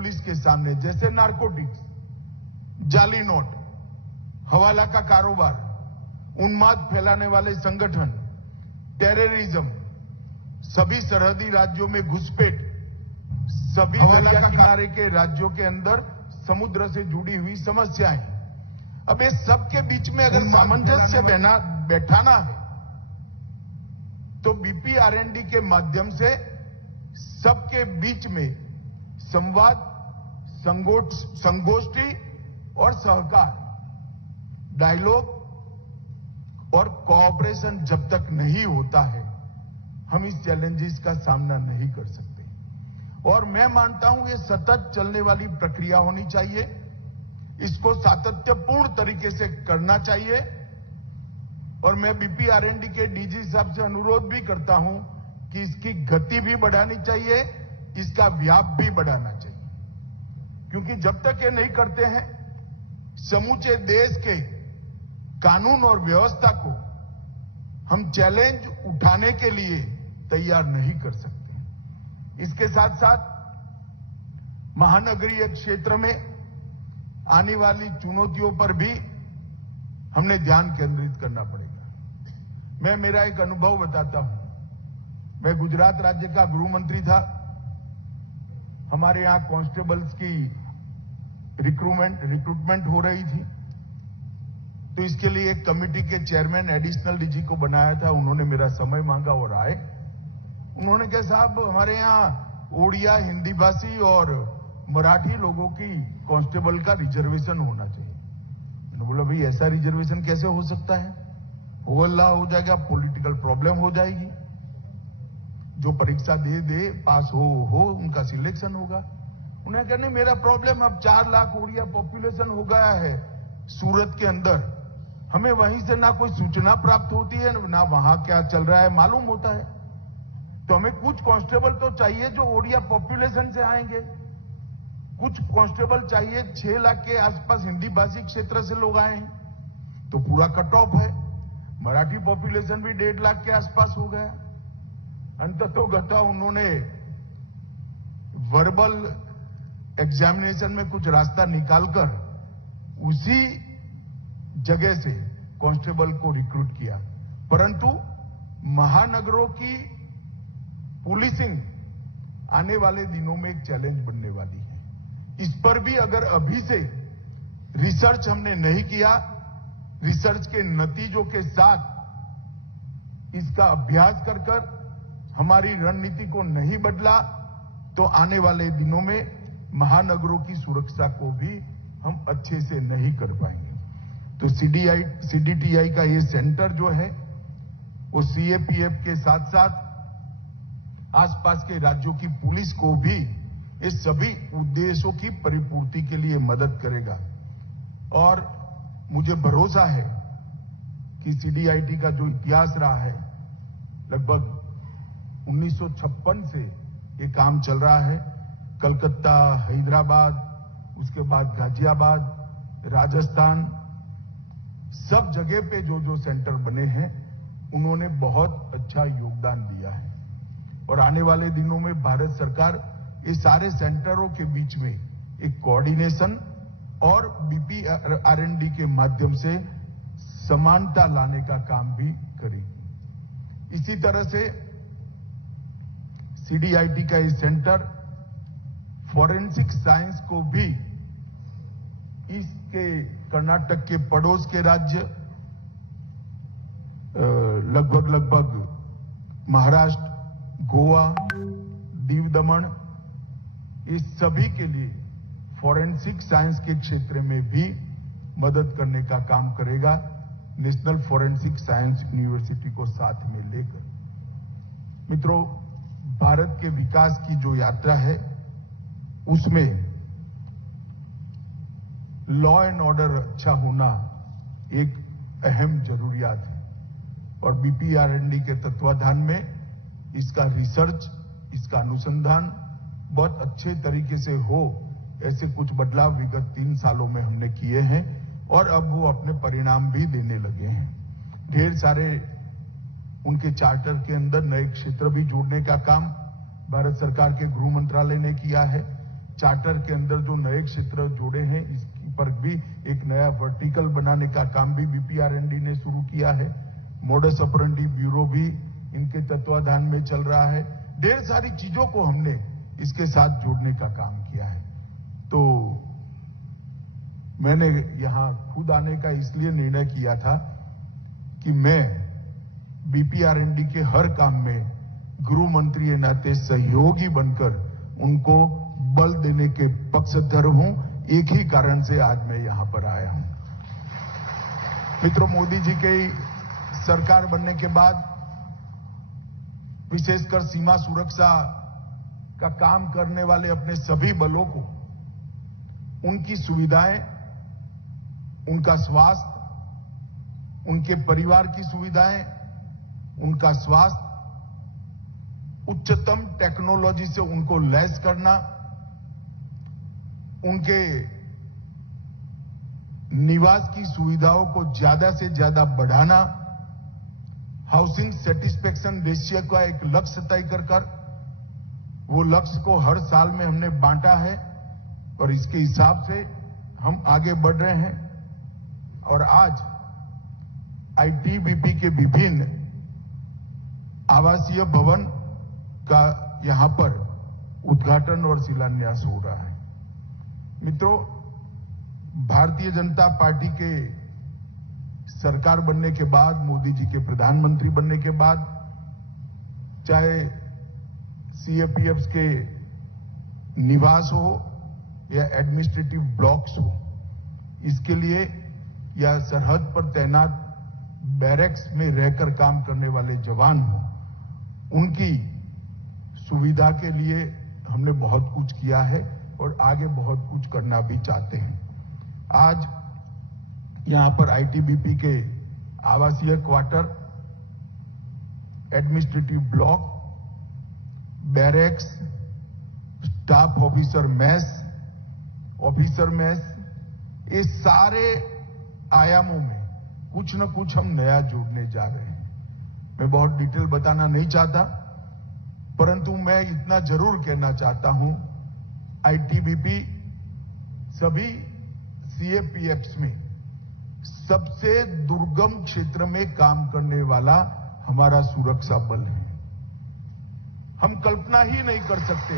Police के सामने, जैसे नारकोटिक्स, जाली नोट, हवाला का कारोबार, उन्माद फैलाने वाले संगठन, टेररिज्म, सभी सरहदी राज्यों में घुसपैठ, सभी दरिया किनारे के राज्यों के अंदर समुद्र से जुड़ी हुई समस्याएं। अब इस सब के बीच में अगर सामंजस्य बैठाना है तो बीपीआरएनडी के माध्यम से सबके बीच में संवाद, संगोष्ठी और सहकार, डायलॉग और कोऑपरेशन जब तक नहीं होता है, हम इस चैलेंजेस का सामना नहीं कर सकते। और मैं मानता हूं ये सतत चलने वाली प्रक्रिया होनी चाहिए, इसको सातत्यपूर्ण तरीके से करना चाहिए। और मैं बीपीआरएनडी के डीजी साहब से अनुरोध भी करता हूं कि इसकी गति भी बढ़ानी चाहिए, इसका व्याप भी बढ़ाना चाहिए, क्योंकि जब तक ये नहीं करते हैं समूचे देश के कानून और व्यवस्था को हम चैलेंज उठाने के लिए तैयार नहीं कर सकते। इसके साथ साथ महानगरीय क्षेत्र में आने वाली चुनौतियों पर भी हमने ध्यान केंद्रित करना पड़ेगा। मैं मेरा एक अनुभव बताता हूं। मैं गुजरात राज्य का गृह मंत्री था। हमारे यहां कांस्टेबल्स की रिक्रूटमेंट हो रही थी, तो इसके लिए एक कमेटी के चेयरमैन एडिशनल डीजी को बनाया था। उन्होंने मेरा समय मांगा और आए। उन्होंने कहा, साहब हमारे यहाँ ओडिया, हिंदी भाषी और मराठी लोगों की कांस्टेबल का रिजर्वेशन होना चाहिए। मैंने बोला, भाई ऐसा रिजर्वेशन कैसे हो सकता है? होल्ला हो जाएगा, पॉलिटिकल प्रॉब्लम हो जाएगी। जो परीक्षा दे पास हो उनका सिलेक्शन होगा। उन्हें कहा, नहीं मेरा प्रॉब्लम, अब 4 लाख ओडिया पॉपुलेशन हो गया है सूरत के अंदर, हमें वहीं से ना कोई सूचना प्राप्त होती है, ना वहां क्या चल रहा है मालूम होता है। तो हमें कुछ कांस्टेबल तो चाहिए जो ओडिया पॉपुलेशन से आएंगे, कुछ कांस्टेबल चाहिए 6 लाख के आसपास हिंदी भाषी क्षेत्र से लोग आए हैं, तो पूरा कट ऑफ है। मराठी पॉपुलेशन भी 1.5 लाख के आसपास हो गया। अंततोगत्वा उन्होंने वर्बल एग्जामिनेशन में कुछ रास्ता निकालकर उसी जगह से कांस्टेबल को रिक्रूट किया। परंतु महानगरों की पुलिसिंग आने वाले दिनों में एक चैलेंज बनने वाली है। इस पर भी अगर अभी से रिसर्च हमने नहीं किया, रिसर्च के नतीजों के साथ इसका अभ्यास कर हमारी रणनीति को नहीं बदला, तो आने वाले दिनों में महानगरों की सुरक्षा को भी हम अच्छे से नहीं कर पाएंगे। तो सीडीटीआई का ये सेंटर जो है वो सीएपीएफ के साथ साथ आसपास के राज्यों की पुलिस को भी इस सभी उद्देश्यों की परिपूर्ति के लिए मदद करेगा। और मुझे भरोसा है कि सीडीआईटी का जो इतिहास रहा है, लगभग 1956 से ये काम चल रहा है। कलकत्ता, हैदराबाद, उसके बाद गाजियाबाद, राजस्थान, सब जगह पे जो सेंटर बने हैं उन्होंने बहुत अच्छा योगदान दिया है। और आने वाले दिनों में भारत सरकार ये सारे सेंटरों के बीच में एक कोऑर्डिनेशन और बीपीआरएनडी के माध्यम से समानता लाने का काम भी करेगी। इसी तरह से सीडीआईटी का ये सेंटर फॉरेंसिक साइंस को भी इसके कर्नाटक के पड़ोस के राज्य, लगभग महाराष्ट्र, गोवा, दीव दमन, इस सभी के लिए फॉरेंसिक साइंस के क्षेत्र में भी मदद करने का काम करेगा, नेशनल फॉरेंसिक साइंस यूनिवर्सिटी को साथ में लेकर। मित्रों, भारत के विकास की जो यात्रा है उसमें लॉ एंड ऑर्डर अच्छा होना एक अहम जरूरियात है। और बीपीआरएनडी के तत्वाधान में इसका रिसर्च, इसका अनुसंधान बहुत अच्छे तरीके से हो, ऐसे कुछ बदलाव विगत 3 सालों में हमने किए हैं और अब वो अपने परिणाम भी देने लगे हैं। ढेर सारे उनके चार्टर के अंदर नए क्षेत्र भी जोड़ने का काम भारत सरकार के गृह मंत्रालय ने किया है। चार्टर के अंदर जो नए क्षेत्र जोड़े हैं, इस पर भी एक नया वर्टिकल बनाने का काम भी बीपीआरएनडी ने शुरू किया है। मोडस ऑपरेंडी ब्यूरो भी इनके तत्वाधान में चल रहा है। ढेर सारी चीजों को हमने इसके साथ जोड़ने का काम किया है। तो मैंने यहां खुद आने का इसलिए निर्णय किया था कि मैं बीपीआरएनडी के हर काम में गृह मंत्री के नाते सहयोगी बनकर उनको बल देने के पक्षधर हूं। एक ही कारण से आज मैं यहां पर आया हूं। मित्रों, मोदी जी के सरकार बनने के बाद विशेषकर सीमा सुरक्षा का काम करने वाले अपने सभी बलों को उनकी सुविधाएं, उनका स्वास्थ्य, उनके परिवार की सुविधाएं, उनका स्वास्थ्य, उच्चतम टेक्नोलॉजी से उनको लैस करना, उनके निवास की सुविधाओं को ज्यादा से ज्यादा बढ़ाना, हाउसिंग सेटिस्फेक्शन रेशियो का एक लक्ष्य तय कर वो लक्ष्य को हर साल में हमने बांटा है और इसके हिसाब से हम आगे बढ़ रहे हैं। और आज आईटीबीपी के विभिन्न आवासीय भवन का यहां पर उद्घाटन और शिलान्यास हो रहा है। मित्रों, भारतीय जनता पार्टी के सरकार बनने के बाद, मोदी जी के प्रधानमंत्री बनने के बाद, चाहे सीएपीएफ्स के निवास हो या एडमिनिस्ट्रेटिव ब्लॉक्स हो, इसके लिए या सरहद पर तैनात बैरक्स में रहकर काम करने वाले जवान हो, उनकी सुविधा के लिए हमने बहुत कुछ किया है और आगे बहुत कुछ करना भी चाहते हैं। आज यहां पर आईटीबीपी के आवासीय quarter, administrative block, barracks, staff officer mess, ये सारे आयामों में कुछ न कुछ हम नया जोड़ने जा रहे हैं। मैं बहुत डिटेल बताना नहीं चाहता, परंतु मैं इतना जरूर कहना चाहता हूं, आईटीबीपी सभी सीएपीएफ्स में सबसे दुर्गम क्षेत्र में काम करने वाला हमारा सुरक्षा बल है। हम कल्पना ही नहीं कर सकते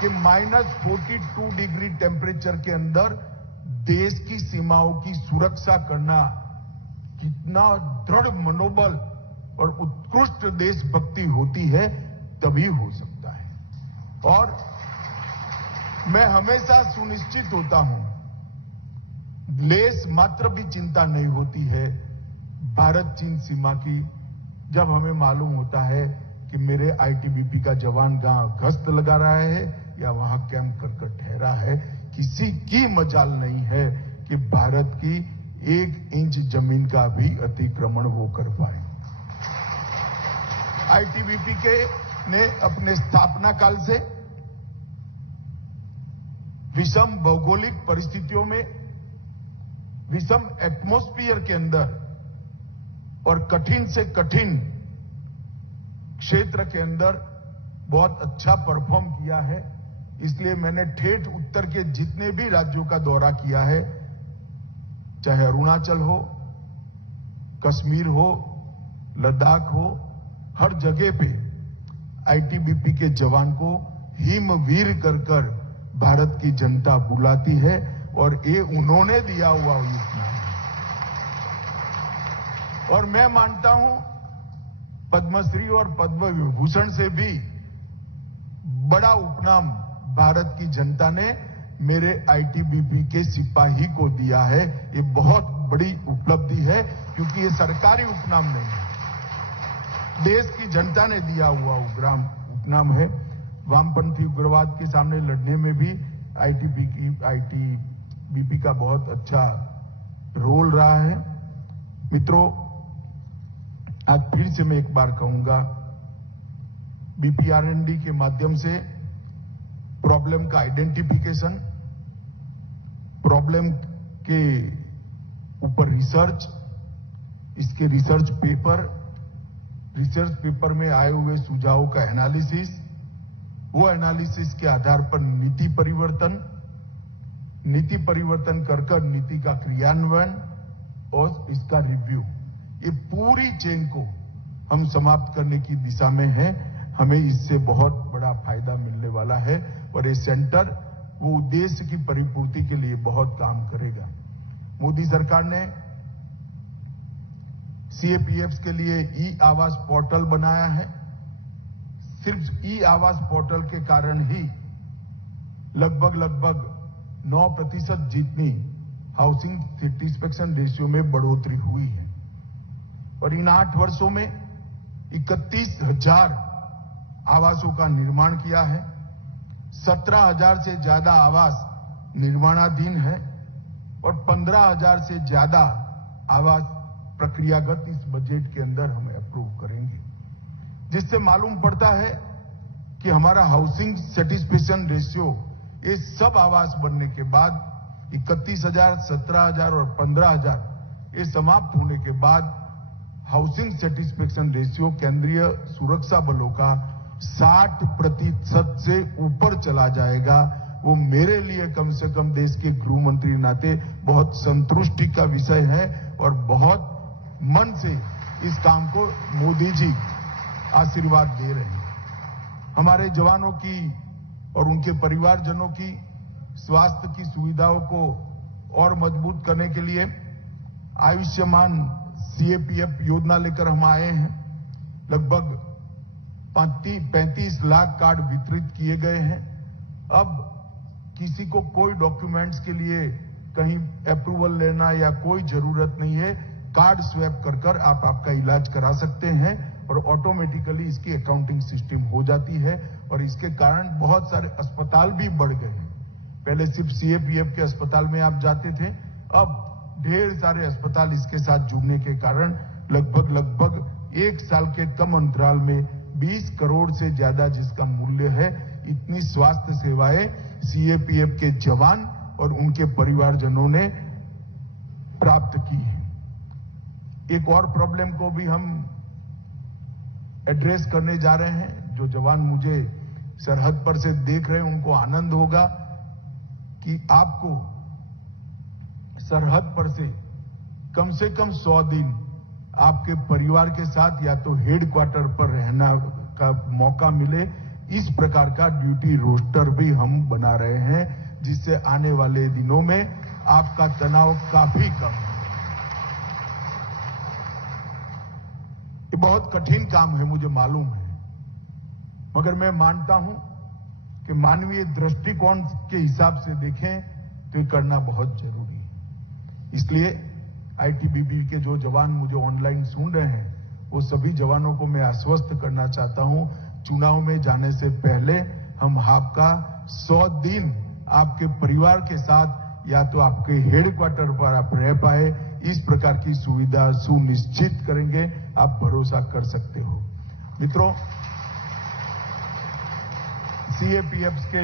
कि -42 डिग्री टेम्परेचर के अंदर देश की सीमाओं की सुरक्षा करना कितना दृढ़ मनोबल और उत्कृष्ट देशभक्ति होती है, तभी हो सकता है। और मैं हमेशा सुनिश्चित होता हूं, लेस मात्र भी चिंता नहीं होती है भारत चीन सीमा की, जब हमें मालूम होता है कि मेरे आईटीबीपी का जवान जहां गश्त लगा रहा है या वहां कैंप कर ठहरा है, किसी की मजाल नहीं है कि भारत की 1 इंच जमीन का भी अतिक्रमण वो कर पाए। आईटीबीपी ने अपने स्थापना काल से विषम भौगोलिक परिस्थितियों में, विषम एटमॉस्फेयर के अंदर और कठिन से कठिन क्षेत्र के अंदर बहुत अच्छा परफॉर्म किया है। इसलिए मैंने ठेठ उत्तर के जितने भी राज्यों का दौरा किया है, चाहे अरुणाचल हो, कश्मीर हो, लद्दाख हो, हर जगह पे आईटीबीपी के जवान को हिमवीर कर भारत की जनता बुलाती है और ये उन्होंने दिया हुआ उपनाम है। और मैं मानता हूं पद्मश्री और पद्म विभूषण से भी बड़ा उपनाम भारत की जनता ने मेरे आईटीबीपी के सिपाही को दिया है। ये बहुत बड़ी उपलब्धि है, क्योंकि ये सरकारी उपनाम नहीं है, देश की जनता ने दिया हुआ उपनाम है। वामपंथी उग्रवाद के सामने लड़ने में भी आईटीबीपी का बहुत अच्छा रोल रहा है। मित्रों, आज फिर से मैं एक बार कहूंगा, बीपीआरएनडी के माध्यम से प्रॉब्लम का आइडेंटिफिकेशन, प्रॉब्लम के ऊपर रिसर्च, इसके रिसर्च पेपर में आए हुए सुझावों का एनालिसिस वो एनालिसिस के आधार पर नीति परिवर्तन कर नीति का क्रियान्वयन और इसका रिव्यू, ये पूरी चेन को हम समाप्त करने की दिशा में हैं। हमें इससे बहुत बड़ा फायदा मिलने वाला है और ये सेंटर वो उद्देश्य की परिपूर्ति के लिए बहुत काम करेगा। मोदी सरकार ने सीएपीएफ के लिए ई आवास पोर्टल बनाया है। सिर्फ ई आवास पोर्टल के कारण ही लगभग 9% जितनी हाउसिंग सेटिस्फैक्शन रेशियो में बढ़ोतरी हुई है और इन 8 वर्षों में 31,000 आवासों का निर्माण किया है। 17,000 से ज्यादा आवास निर्माणाधीन है और 15,000 से ज्यादा आवास प्रक्रियागत इस बजट के अंदर हम अप्रूव करेंगे, जिससे मालूम पड़ता है कि हमारा हाउसिंग सेटिस्फैक्शन रेशियो ये सब आवास बनने के बाद 31,000, 17,000 और 15,000 ये समाप्त होने के बाद हाउसिंग सेटिस्फैक्शन रेशियो केंद्रीय सुरक्षा बलों का 60% से ऊपर चला जाएगा। वो मेरे लिए कम से कम देश के गृह मंत्री नाते बहुत संतुष्टि का विषय है और बहुत मन से इस काम को मोदी जी आशीर्वाद दे रहे हैं। हमारे जवानों की और उनके परिवारजनों की स्वास्थ्य की सुविधाओं को और मजबूत करने के लिए आयुष्मान सीएपीएफ योजना लेकर हम आए हैं। लगभग 35 लाख कार्ड वितरित किए गए हैं। अब किसी को कोई डॉक्यूमेंट्स के लिए कहीं अप्रूवल लेना या कोई जरूरत नहीं है। कार्ड स्वैप कर आप आपका इलाज करा सकते हैं और ऑटोमेटिकली इसकी अकाउंटिंग सिस्टम हो जाती है और इसके कारण बहुत सारे अस्पताल भी बढ़ गए हैं। पहले सिर्फ सीएपीएफ के अस्पताल में आप जाते थे, अब ढेर सारे अस्पताल इसके साथ जुड़ने के कारण लगभग 1 साल के कम अंतराल में 20 करोड़ से ज्यादा जिसका मूल्य है, इतनी स्वास्थ्य सेवाएं सीएपीएफ के जवान और उनके परिवारजनों ने प्राप्त की है। एक और प्रॉब्लम को भी हम एड्रेस करने जा रहे हैं। जो जवान मुझे सरहद पर से देख रहे हैं उनको आनंद होगा कि आपको सरहद पर से कम 100 दिन आपके परिवार के साथ या तो हेडक्वार्टर पर रहना का मौका मिले। इस प्रकार का ड्यूटी रोस्टर भी हम बना रहे हैं, जिससे आने वाले दिनों में आपका तनाव काफी कम है। ये बहुत कठिन काम है, मुझे मालूम है, मगर मैं मानता हूं कि मानवीय दृष्टिकोण के हिसाब से देखें तो ये करना बहुत जरूरी है। इसलिए आईटीबीपी के जो जवान मुझे ऑनलाइन सुन रहे हैं, वो सभी जवानों को मैं आश्वस्त करना चाहता हूं, चुनाव में जाने से पहले हम आपका 100 दिन आपके परिवार के साथ या तो आपके हेडक्वार्टर पर आप रह पाए, इस प्रकार की सुविधा सुनिश्चित करेंगे। आप भरोसा कर सकते हो। मित्रों, सीएपीएफ के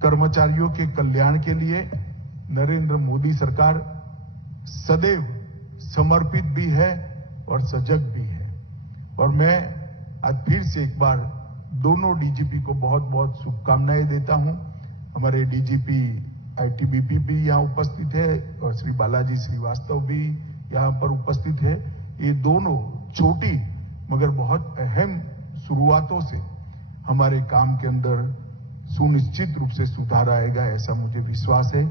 कर्मचारियों के कल्याण के लिए नरेंद्र मोदी सरकार सदैव समर्पित भी है और सजग भी है। और मैं आज फिर से एक बार दोनों डीजीपी को बहुत बहुत शुभकामनाएं देता हूं। हमारे डीजीपी आईटीबीपी भी यहां उपस्थित है और श्री बालाजी श्रीवास्तव भी यहां पर उपस्थित है। ये दोनों छोटी मगर बहुत अहम शुरुआतों से हमारे काम के अंदर सुनिश्चित रूप से सुधार आएगा, ऐसा मुझे विश्वास है।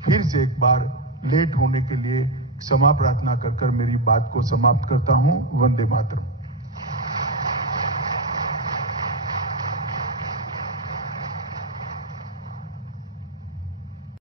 फिर से एक बार लेट होने के लिए क्षमा प्रार्थना कर मेरी बात को समाप्त करता हूं। वंदे मातरम।